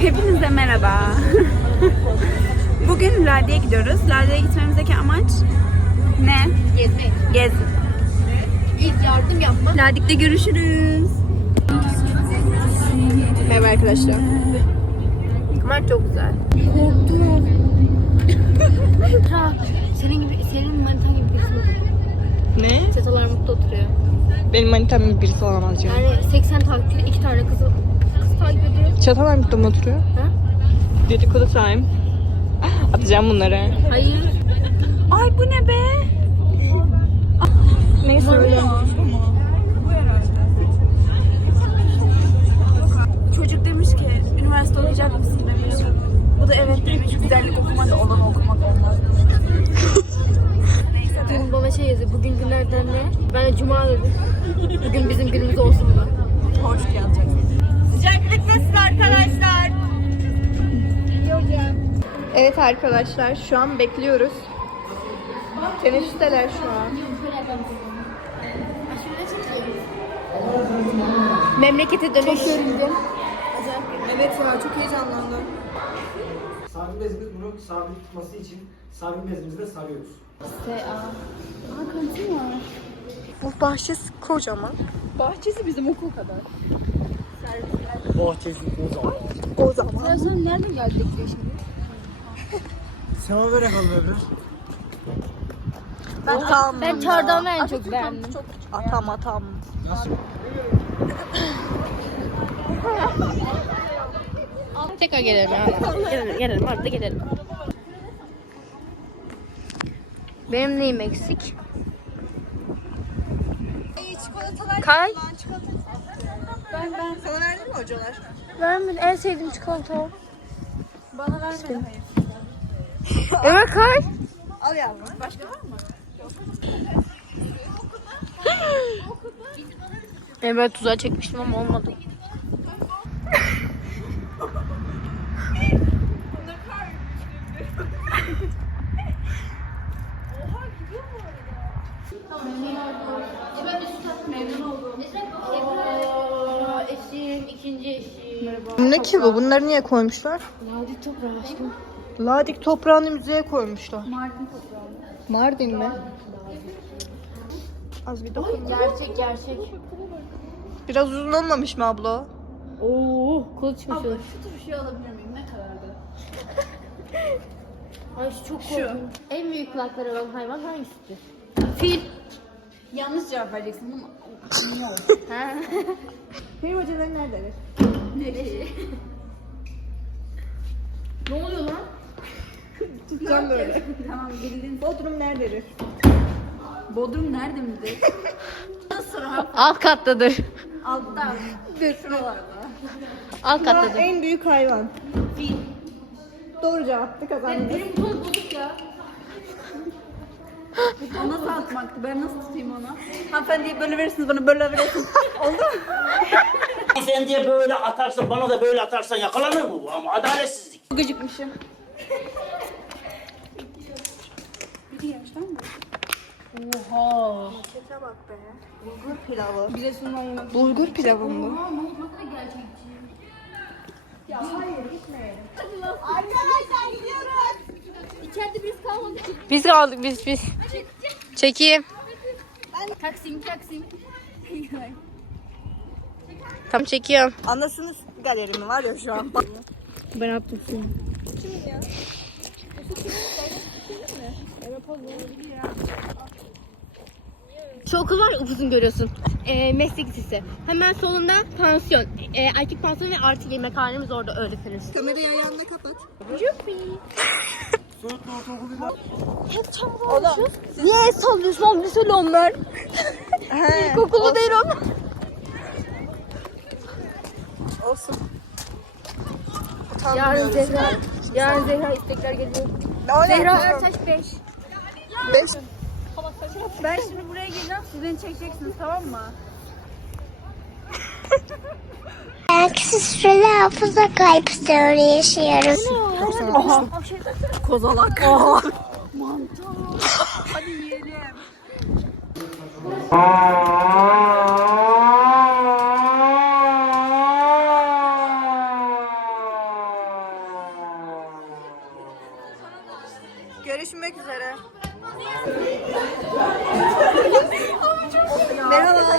Hepinize merhaba. Bugün Lade'ye gidiyoruz. Lade'ye gitmemizdeki amaç ne? Gezmek. Gez. İlk yardım yapmak. Ladik'te görüşürüz. Merhaba arkadaşlar. Ama çok güzel. Ha, senin gibi, senin manitan gibi birisi mi? Ne? Çatalar mutlu oturuyor. Benim manitam gibi birisi olamaz canım. Yani 80 takipçili iki tane kızı kız takip ediyor. Çatal mı mı oturuyor? Ha? Dedikodu time. Atacağım bunları. Hayır. Ay bu ne be? Neyse. Çocuk demiş ki üniversite okuyacak mısın demiş. Bu da evet demiş. Güzellik okumadı olan okumak olmaz. Dün bana şey yazıyor. Bugün günlerden ne? Ben de cuma dedim. Bugün bizim günümüz olsun mu? Hoş geldin. Evet arkadaşlar şu an bekliyoruz. Teneffüsteler şu an. Memlekete dönüş. Evet ya çok heyecanlandım. Sargı bezimiz bunu sabit tutması için sargı bezimizi de sarıyoruz. Bu bahçesi kocaman. Bahçesi bizim okul kadar. Bahçesi o zaman. O zaman. Sen nereden geldik diyor şimdi? Sana böyle kalıyor Atam. Ben çardağımı en çok beğendim. Atam atam. Nasıl? Tekrar gelelim ya. Gelelim, gelelim. Arada gelelim. Benim neyim eksik? Kay. Sana verdi mi hocalar? Vermedi. En sevdiğim çikolata. Bana vermedi hayır. Evet Kay. Al yavrum. Başka var mı? Evet tuzağa çekmiştim ama olmadı. ikinci eşim. Ne ki bu? Bunları niye koymuşlar? Ladi toprağı aşkım. Ladik toprağını müzeye koymuşlar. Mardin toprağı. Mardin mi? Az bir dokun. Gerçek gerçek. Biraz uzun olmamış mı abla? Oo, kılıçmış o. Şu tür bir şey alabilir miyim? Ne kadardı? Ay şu çok korkunç. En büyük kulakları olan hayvan hangisidir? Fil. Yanlış cevap vereceksin ama Ha? Benim hocalar neredeler? ne oluyor lan? Tutacağım böyle. tamam bildin. Bodrum nerededir? Bodrum nerede midir? Alt kattadır. Altta. Dur. Alt Daha kattadır. en büyük hayvan. Doğru cevaptı kazandı. Benim ya. O nasıl atmaktı? Ben nasıl tutayım onu? Hanımefendiye böyle verirsiniz, bana böyle verirsiniz. Oldu mu? Sen diye böyle atarsan bana da böyle atarsan yakalanır mı bu? Ama adaletsizlik. Gıcıkmışım. Bir yemiş tamam mı? Oha. Bulgur pilavı. Bize sunulan yemek. Bulgur pilavı mı? İçeride birisi kalmadı ki. Biz kaldık biz biz. Çekeyim. Taksim taksim. Tam çekiyorum. Anasının galerimi var ya şu an. Ben yaptım seni. Şu okul var ya upuzun görüyorsun. Ee, meslek lisesi. Hemen solunda pansiyon. Ee, erkek pansiyon ve artı yemekhanemiz orada öğretiriz. Kamerayı ayağında kapat. Niye sallıyorsun lan liseli onlar? He. Kokulu değil ama. Olsun. Yarın Zehra. Yarın Zehra istekler geliyor. Zehra Ertaş 5. Beş. Ben şimdi buraya geleceğim, siz beni çekeceksiniz tamam mı? Gereksiz süreli hafıza kaybı sorunu yaşıyoruz. Oha. Kozalak. Mantar. Görüşmek üzere. Merhaba.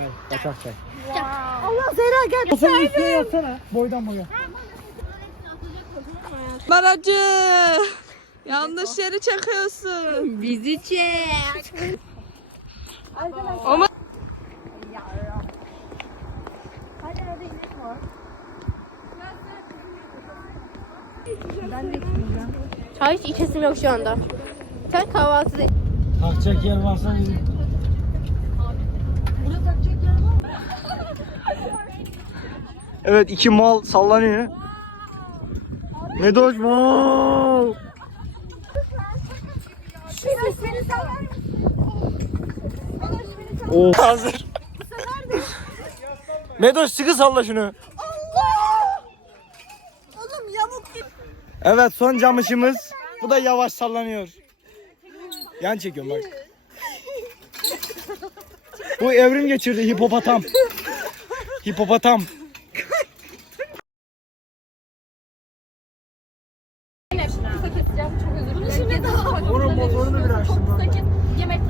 Çay, kaçak çay. Allah Zehra gel. Olsun üstüne yatsana. Boydan boya. Baracı. Yanlış yeri çekiyorsun. Bizi çek. Çay hiç içesim yok şu anda. Sen kahvaltı Kalkacak yer varsa gidin. Evet iki mal sallanıyor. Ne doş mal. Oh. Hazır. Medoş sıkı salla şunu. Evet son camışımız. Bu da yavaş sallanıyor. Yan çekiyorum bak. Bu evrim geçirdi hipopotam. Hipopotam. karşıma. Çok saçın yemek